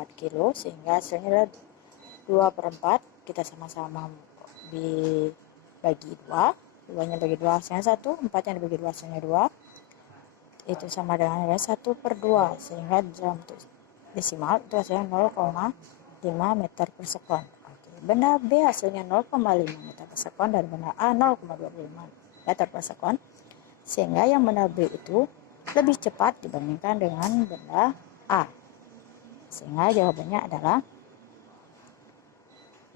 4 kilo, sehingga hasilnya adalah 2/4. Kita sama-sama dibagi 2, 2-nya bagi 2 hasilnya 1, 4-nya dibagi 2 hasilnya 2, itu sama dengan 1/2, sehingga dalam bentuk desimal itu hasilnya 0,5 meter per sekon. Benda B hasilnya 0,5 meter per sekon dan benda A 0,25 meter per sekon, sehingga yang benda B itu lebih cepat dibandingkan dengan benda A, sehingga jawabannya adalah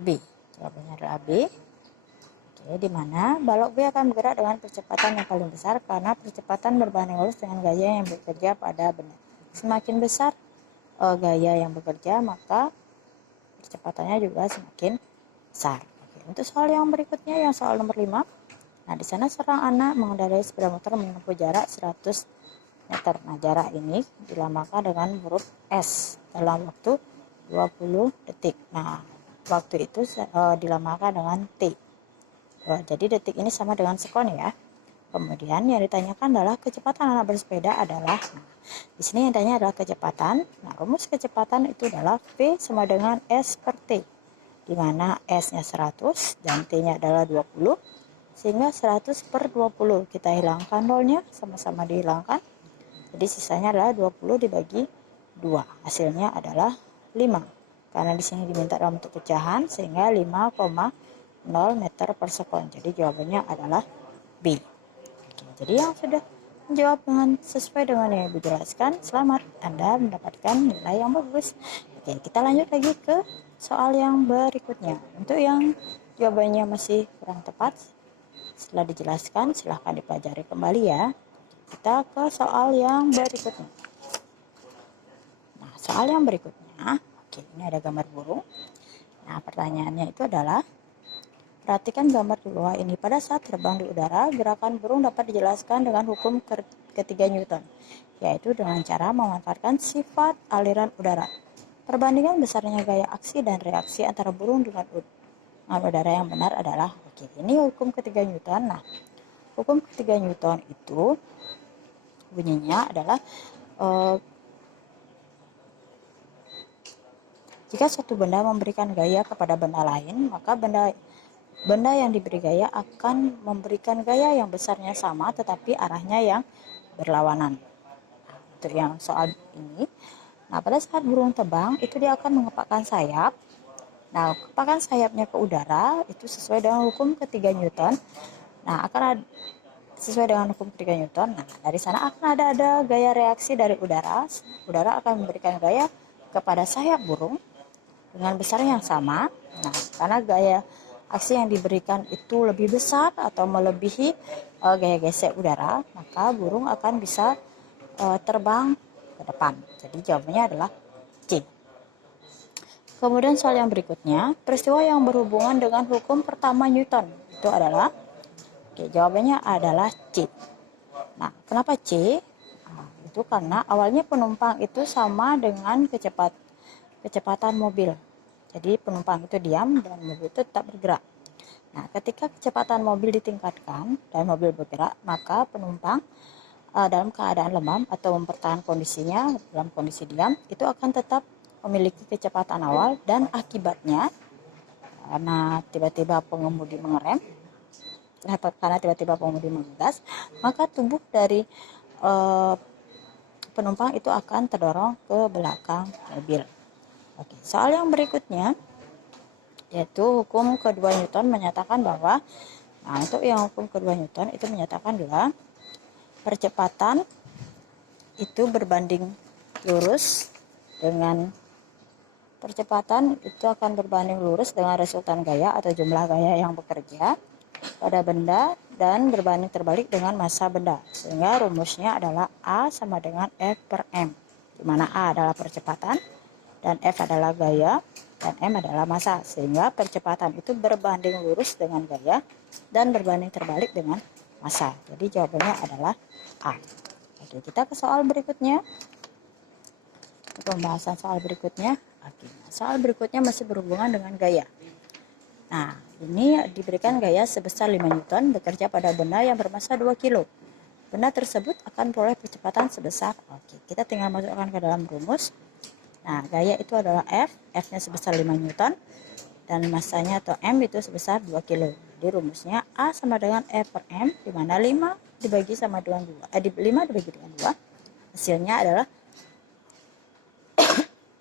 B. Jawabannya adalah B. Oke, di mana balok B akan bergerak dengan percepatan yang paling besar karena percepatan berbanding lurus dengan gaya yang bekerja pada benda. Semakin besar gaya yang bekerja, maka percepatannya juga semakin besar. Oke, untuk soal yang berikutnya, yang soal nomor 5. Nah, di sana seorang anak mengendarai sepeda motor menempuh jarak 100 meter. Nah, jarak ini dilambangkan dengan huruf S dalam waktu 20 detik. Nah, waktu itu dilambangkan dengan T. Jadi detik ini sama dengan sekon ya. Kemudian yang ditanyakan adalah kecepatan anak bersepeda adalah, di sini yang ditanya adalah kecepatan. Nah, rumus kecepatan itu adalah V sama dengan S per T, di mana S-nya 100 dan T-nya adalah 20, sehingga 100 per 20 kita hilangkan nolnya, sama-sama dihilangkan. Jadi sisanya adalah 20 dibagi 2, hasilnya adalah 5. Karena di sini diminta dalam bentuk pecahan, sehingga 5,0 meter per sekon. Jadi jawabannya adalah B. Oke, jadi yang sudah menjawab dengan sesuai dengan yang Ibu jelaskan, selamat, Anda mendapatkan nilai yang bagus. Oke, kita lanjut lagi ke soal yang berikutnya. Untuk yang jawabannya masih kurang tepat setelah dijelaskan, silahkan dipelajari kembali ya. Kita ke soal yang berikutnya. Nah, soal yang berikutnya, oke, ini ada gambar burung. Nah, pertanyaannya itu adalah, perhatikan gambar di bawah ini. Pada saat terbang di udara, gerakan burung dapat dijelaskan dengan hukum ketiga Newton, yaitu dengan cara memanfaatkan sifat aliran udara. Perbandingan besarnya gaya aksi dan reaksi antara burung dengan udara yang benar adalah, oke, ini hukum ketiga Newton. Nah, hukum ketiga Newton itu bunyinya adalah jika suatu benda memberikan gaya kepada benda lain, maka benda yang diberi gaya akan memberikan gaya yang besarnya sama tetapi arahnya yang berlawanan. Untuk yang soal ini, nah pada saat burung terbang itu dia akan mengepakkan sayap. Nah, kepakan sayapnya ke udara itu sesuai dengan hukum ketiga Newton. Nah, sesuai dengan hukum ketiga Newton. Nah, dari sana akan ada gaya reaksi dari udara. Udara akan memberikan gaya kepada sayap burung dengan besar yang sama. Nah, karena gaya aksi yang diberikan itu lebih besar atau melebihi gaya gesek udara, maka burung akan bisa terbang ke depan. Jadi jawabannya adalah C. Kemudian soal yang berikutnya, peristiwa yang berhubungan dengan hukum pertama Newton itu adalah, oke, jawabannya adalah C. Nah, kenapa C? Nah, itu karena awalnya penumpang itu sama dengan kecepatan mobil. Jadi penumpang itu diam dan mobil itu tetap bergerak. Nah, ketika kecepatan mobil ditingkatkan dan mobil bergerak, maka penumpang dalam keadaan lemah atau mempertahankan kondisinya dalam kondisi diam itu akan tetap memiliki kecepatan awal, dan akibatnya karena tiba-tiba pengemudi mengerem, mengegas, maka tubuh dari penumpang itu akan terdorong ke belakang mobil. Oke, soal yang berikutnya yaitu hukum kedua Newton menyatakan bahwa, nah untuk yang hukum kedua Newton itu menyatakan bahwa percepatan itu berbanding lurus dengan resultan gaya atau jumlah gaya yang bekerja pada benda dan berbanding terbalik dengan massa benda, sehingga rumusnya adalah A sama dengan F per M, di mana A adalah percepatan dan F adalah gaya dan M adalah massa, sehingga percepatan itu berbanding lurus dengan gaya dan berbanding terbalik dengan massa. Jadi jawabannya adalah A. Oke, kita ke soal berikutnya. Pembahasan soal berikutnya. Oke, soal berikutnya masih berhubungan dengan gaya. Nah, ini diberikan gaya sebesar 5 Newton bekerja pada benda yang bermassa 2 kilo. Benda tersebut akan memperoleh percepatan sebesar, oke, kita tinggal masukkan ke dalam rumus. Nah, gaya itu adalah F-nya sebesar 5 Newton, dan masanya atau M itu sebesar 2 kilo. Jadi rumusnya A sama dengan F per M, di mana 5 dibagi sama dengan 2. 5 dibagi dengan 2, hasilnya adalah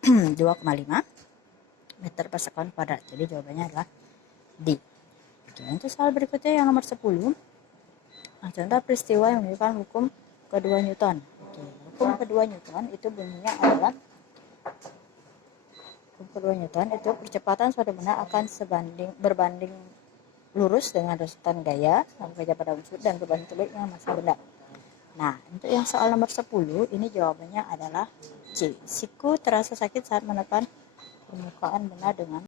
2,5 meter per sekon kuadrat. Jadi jawabannya adalah D. Oke, untuk soal berikutnya yang nomor 10. Nah, contoh peristiwa yang menunjukkan hukum kedua Newton. Oke, hukum kedua Newton itu bunyinya adalah hukum kedua Newton itu percepatan suatu benda akan berbanding lurus dengan resultan gaya pada unsur dan berbanding terbalik dengan massa benda. Nah, untuk yang soal nomor 10 ini jawabannya adalah C. Siku terasa sakit saat menekan permukaan benda dengan